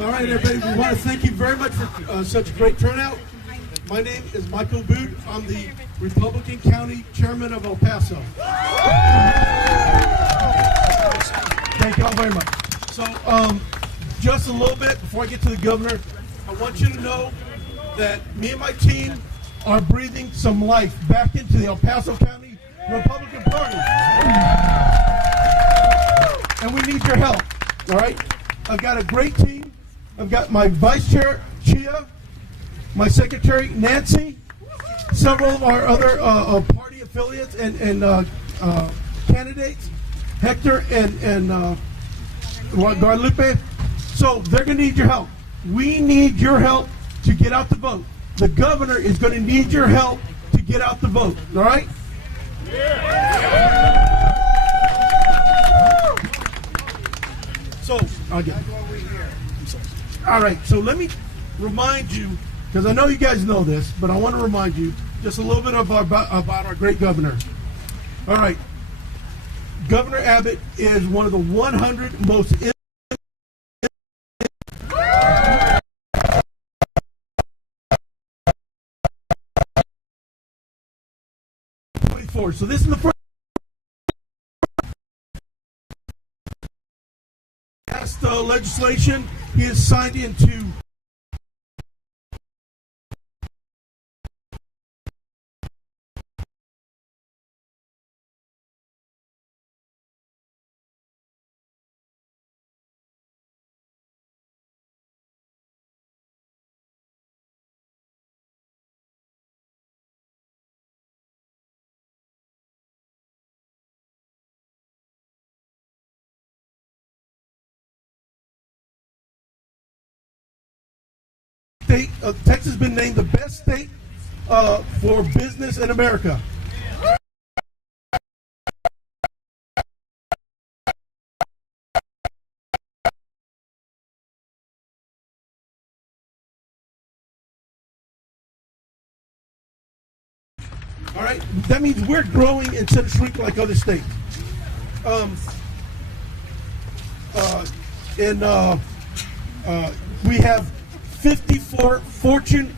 All right, everybody, we want to thank you very much for such a great turnout. My name is Michael Boot. I'm the Republican County Chairman of El Paso. Thank you all very much. So, just a little bit before I get to the governor, I want you to know that me and my team are breathing some life back into the El Paso County Republican Party. And we need your help, all right? I've got a great team. I've got my vice chair, Chia, my secretary, Nancy, several of our other party affiliates and candidates, Hector and Guadalupe. So they're going to need your help. We need your help to get out the vote. The governor is going to need your help to get out the vote, all right? So, all right, so let me remind you, because I know you guys know this, but I want to remind you just a little bit about our great governor. All right, Governor Abbott is one of the 100 most so this is the first legislation he has signed into. Texas has been named the best state for business in America. All right, that means we're growing instead of shrinking like other states. We have 54 Fortune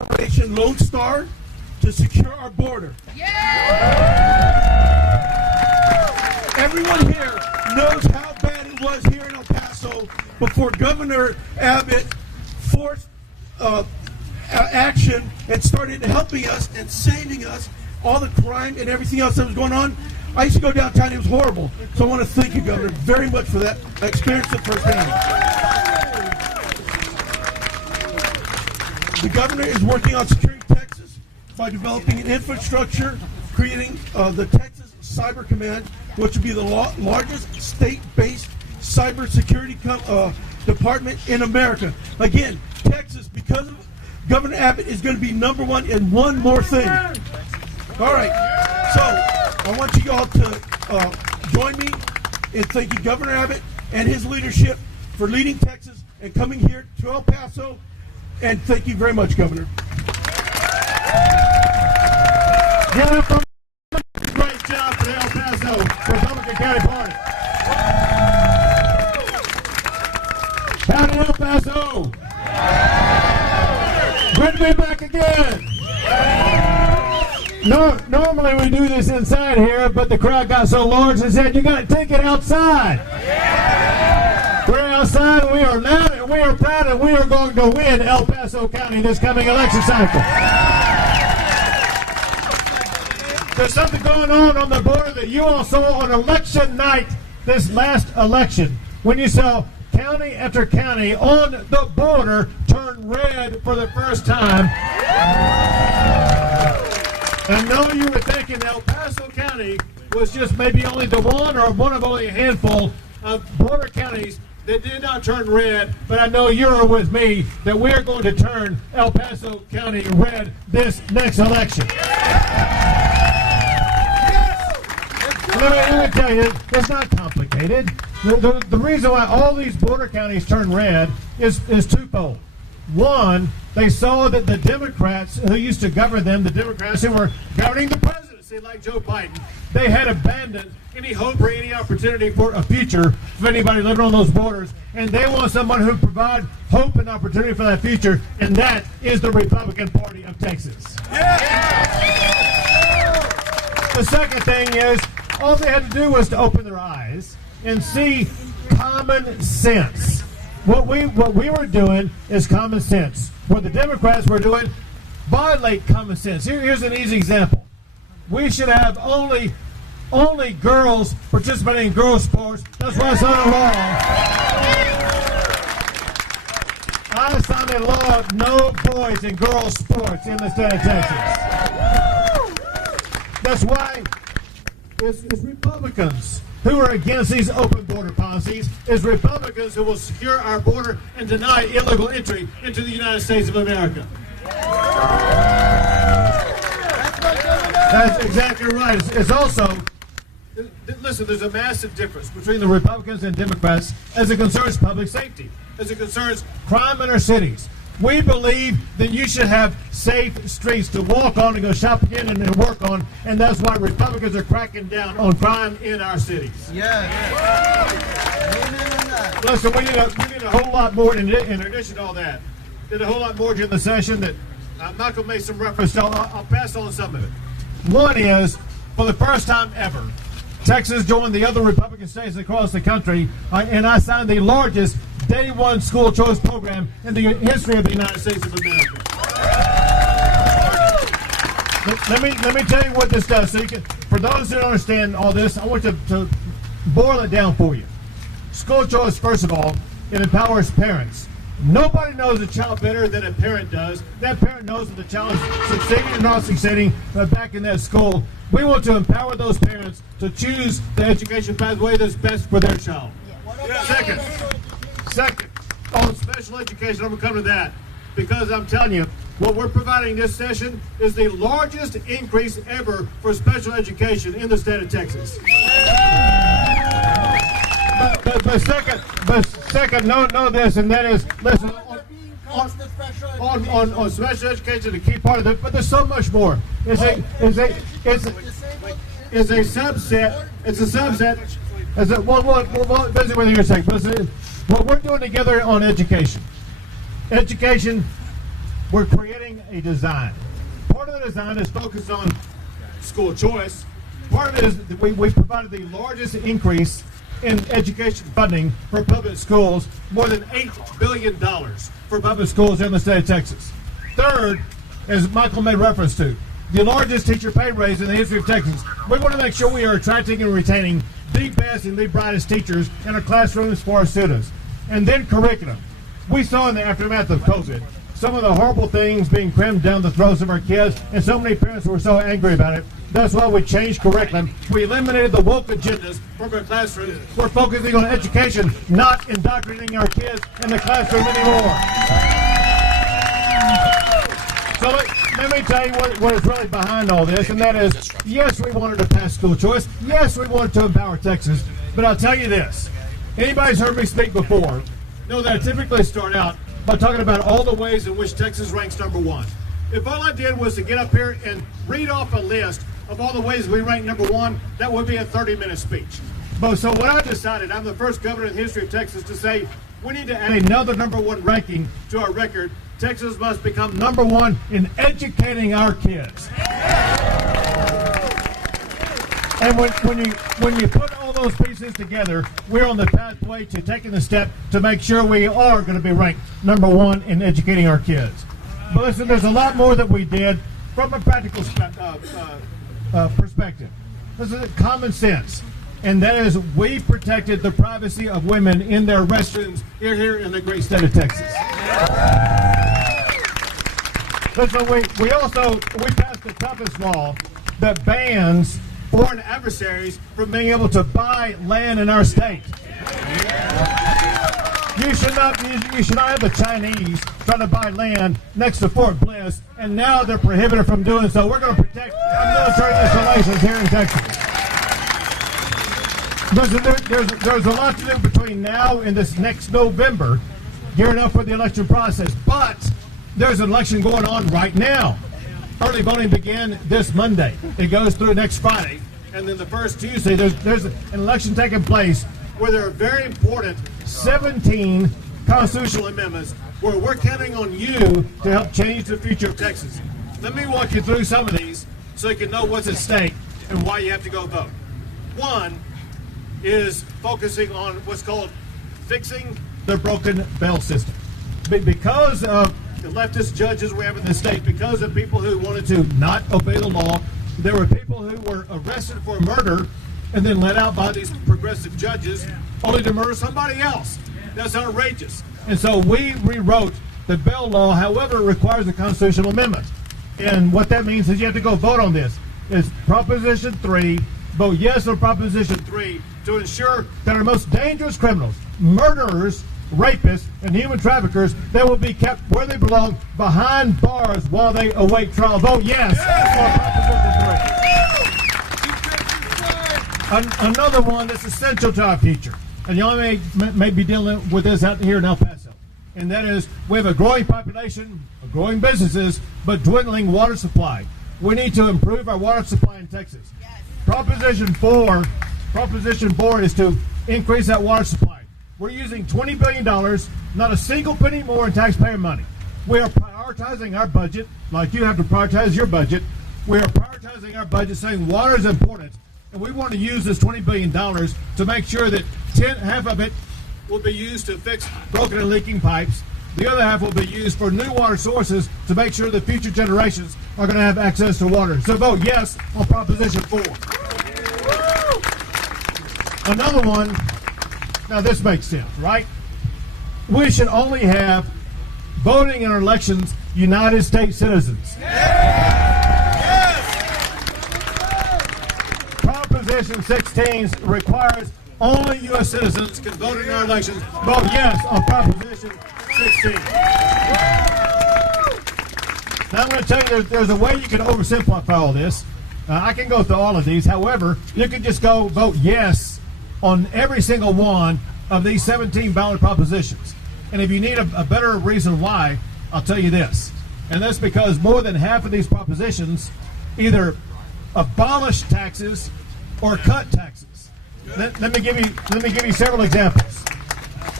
Operation Lone Star to secure our border. Everyone here knows how bad it was here in El Paso before Governor Abbott forced action and started helping us and saving us, all the crime and everything else that was going on. I used to go downtown, it was horrible. So I want to thank you, Governor, very much for that. I experienced it firsthand. The governor is working on securing Texas by developing an infrastructure, creating the Texas Cyber Command, which would be the largest state-based cybersecurity department in America. Again, Texas, because of Governor Abbott, is going to be #1 in one more thing. All right, so I want you all to join me in thanking Governor Abbott and his leadership for leading Texas and coming here to El Paso. And thank you very much, Governor. Great job for the El Paso Republican County Party. Howdy, El Paso. Good to be back again. Normally we do this inside here, but the crowd got so large they said you got to take it outside. We're outside, and we are loud, and we are proud, and we are going to win El Paso County this coming election cycle. There's something going on the border that you all saw on election night this last election, when you saw county after county on the border turn red for the first time. I know you were thinking El Paso County was just maybe only the one or one of only a handful of border counties that did not turn red, but I know you're with me that we're going to turn El Paso County red this next election. Let me tell you, it's not complicated. The reason why all these border counties turn red is twofold. One, they saw that the Democrats who used to govern them, the Democrats who were governing the presidency like Joe Biden, they had abandoned any hope or any opportunity for a future for anybody living on those borders. And they want someone who provide hope and opportunity for that future, and that is the Republican Party of Texas. The second thing is, all they had to do was to open their eyes and see common sense. What we were doing is common sense. What the Democrats were doing, violate common sense. Here's an easy example. We should have only girls participating in girls' sports. That's why I signed a law. I signed a law of no boys in girls' sports in the state of Texas. That's why it's Republicans who are against these open border policies. It's Republicans who will secure our border and deny illegal entry into the United States of America. That's exactly right. It's also, listen, there's a massive difference between the Republicans and Democrats as it concerns public safety, as it concerns crime in our cities. We believe that you should have safe streets to walk on and go shopping in and work on, and that's why Republicans are cracking down on crime in our cities. Listen, we need a whole lot more in addition to all that. Did a whole lot more during the session that Michael made some reference to. I'll pass on some of it. One is, for the first time ever, Texas joined the other Republican states across the country, and I signed the largest Day One school choice program in the history of the United States of America. Let me tell you what this does. So for those who don't understand all this, I want to boil it down for you. School choice, first of all, it empowers parents. Nobody knows a child better than a parent does. That parent knows if the child is succeeding or not succeeding back in that school. We want to empower those parents to choose the education pathway that's best for their child. Second, on special education, I'm going to come to that because I'm telling you, what we're providing this session is the largest increase ever for special education in the state of Texas. But second, know this, and that is, listen, on special education, the key part of it, but there's so much more. It's a subset. It's a subset. We'll visit with you in a second. What we're doing together on education, we're creating a design. Part of the design is focused on school choice. Part of it is that we provided the largest increase in education funding for public schools, more than $8 billion for public schools in the state of Texas. Third, as Michael made reference to, the largest teacher pay raise in the history of Texas. We want to make sure we are attracting and retaining the best and the brightest teachers in our classrooms for our students. And then curriculum. We saw in the aftermath of COVID some of the horrible things being crammed down the throats of our kids, and so many parents were so angry about it. That's why we changed curriculum. We eliminated the woke agendas from our classrooms. We're focusing on education, not indoctrinating our kids in the classroom anymore. So let me tell you what is really behind all this, and that is, yes, we wanted to pass school choice. Yes, we wanted to empower Texas. But I'll tell you this. Anybody's heard me speak before know that I typically start out by talking about all the ways in which Texas ranks number one. If all I did was to get up here and read off a list of all the ways we rank number one, that would be a 30-minute speech. But so what I decided, I'm the first governor in the history of Texas to say, we need to add another number one ranking to our record. Texas must become number one in educating our kids. And when you put all those pieces together, we're on the pathway to taking the step to make sure we are going to be ranked number one in educating our kids. But listen, there's a lot more that we did from a practical perspective. This is common sense, and that is we protected the privacy of women in their restrooms here in the great state of Texas. Listen, we passed the toughest law that bans foreign adversaries from being able to buy land in our state. You should not have the Chinese trying to buy land next to Fort Bliss, and now they're prohibited from doing so. We're going to protect our military installations here in Texas. There's a lot to do between now and this next November, gearing up for the election process. But there's an election going on right now. Early voting began this Monday. It goes through next Friday. And then the first Tuesday, there's an election taking place where there are very important 17 constitutional amendments where we're counting on you to help change the future of Texas. Let me walk you through some of these so you can know what's at stake and why you have to go vote. One is focusing on what's called fixing the broken bail system. Because of the leftist judges we have in the state, because of people who wanted to not obey the law, there were people who were arrested for murder and then let out by these progressive judges only to murder somebody else. That's outrageous. And so we rewrote the bail law, however, it requires a constitutional amendment. And what that means is you have to go vote on this. It's Proposition 3. Vote yes on Proposition 3 to ensure that our most dangerous criminals, murderers, rapists, and human traffickers, they will be kept where they belong, behind bars while they await trial. Vote yes on Proposition 3. Another one that's essential to our future, and y'all may be dealing with this out here in El Paso, and that is we have a growing population, growing businesses, but dwindling water supply. We need to improve our water supply in Texas. Yes. Proposition 4 is to increase that water supply. We're using $20 billion, not a single penny more in taxpayer money. We are prioritizing our budget, like you have to prioritize your budget. We are prioritizing our budget, saying water is important, and we want to use this $20 billion to make sure that half of it will be used to fix broken and leaking pipes. The other half will be used for new water sources to make sure that future generations are going to have access to water. So vote yes on Proposition 4. Another one, now this makes sense, right? We should only have voting in our elections United States citizens. Proposition 16 requires only U.S. citizens can vote in our elections. Vote yes on Proposition 16. Now I'm going to tell you there's a way you can oversimplify all this. I can go through all of these. However, you can just go vote yes on every single one of these 17 ballot propositions. And if you need a better reason why, I'll tell you this. And that's because more than half of these propositions either abolish taxes or cut taxes. Let me give you several examples.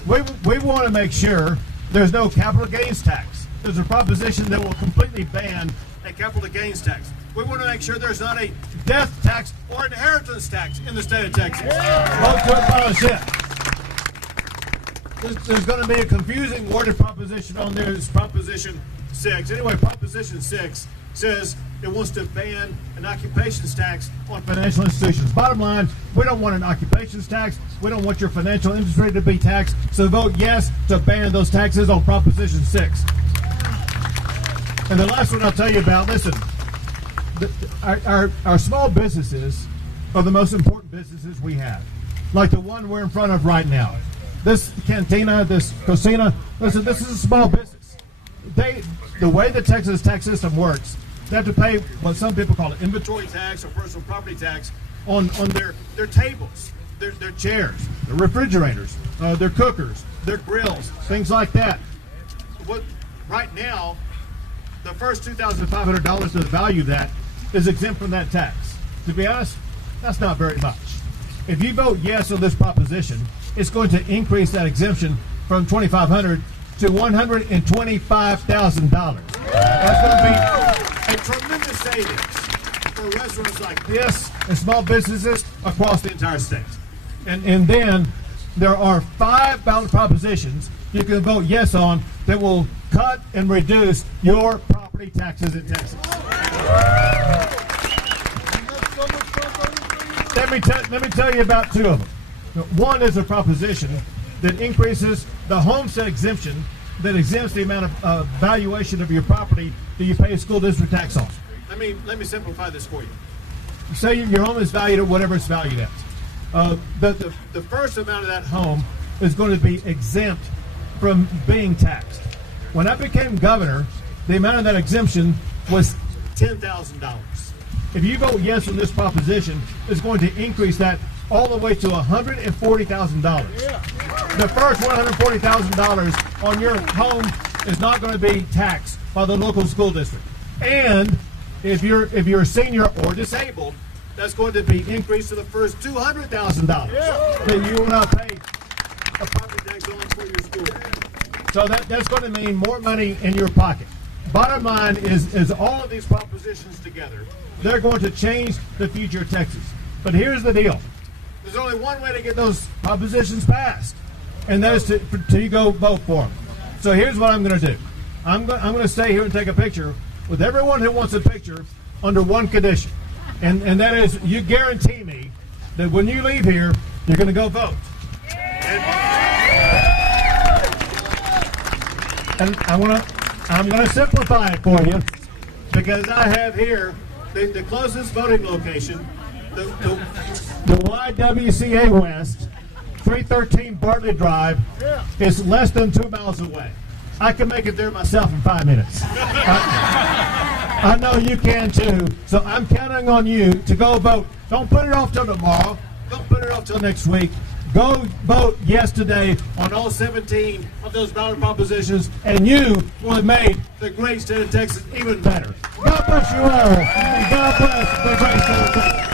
We want to make sure there's no capital gains tax. There's a proposition that will completely ban a capital gains tax. We want to make sure there's not a death tax or inheritance tax in the state of Texas. Vote to abolish it. There's going to be a confusing worded proposition on there. It's Proposition 6. Anyway, Proposition 6 says it wants to ban an occupations tax on financial institutions. Bottom line, we don't want an occupations tax. We don't want your financial industry to be taxed. So vote yes to ban those taxes on Proposition 6. And the last one I'll tell you about, listen, our small businesses are the most important businesses we have. Like the one we're in front of right now. This cantina, this cocina, listen, this is a small business. The way the Texas tax system works, they have to pay what some people call an inventory tax or personal property tax on their tables, their chairs, their refrigerators, their cookers, their grills, things like that. Right now, the first $2,500 of the value of that is exempt from that tax. To be honest, that's not very much. If you vote yes on this proposition, it's going to increase that exemption from $2,500 to $125,000. That's going to be a tremendous savings for restaurants like this and small businesses across the entire state. And then there are 5 ballot propositions you can vote yes on that will cut and reduce your property taxes in Texas. Let me tell you about 2 of them. One is a proposition that increases the homestead exemption that exempts the amount of valuation of your property that you pay a school district tax on. Let me simplify this for you. Say your home is valued at whatever it's valued at. The first amount of that home is going to be exempt from being taxed. When I became governor, the amount of that exemption was $10,000. If you vote yes on this proposition, it's going to increase that all the way to $140,000. The first $140,000 on your home is not going to be taxed by the local school district. And if you're a senior or disabled, that's going to be increased to the first $200,000 that you will not pay a property tax on for your school. So that's going to mean more money in your pocket. Bottom line is all of these propositions together, they're going to change the future of Texas. But here's the deal. There's only one way to get those propositions passed, and that is to you go vote for them. So here's what I'm going to do. I'm going to stay here and take a picture with everyone who wants a picture under one condition, and that is you guarantee me that when you leave here, you're going to go vote. And I'm going to simplify it for you, because I have here the closest voting location, the YWCA West, 313 Bartlett Drive, is less than 2 miles away. I can make it there myself in 5 minutes. I know you can too, so I'm counting on you to go vote. Don't put it off till tomorrow. Don't put it off till next week. Go vote yes today on all 17 of those ballot propositions, and you will have made the great state of Texas even better. God bless you all, and God bless the great state of Texas.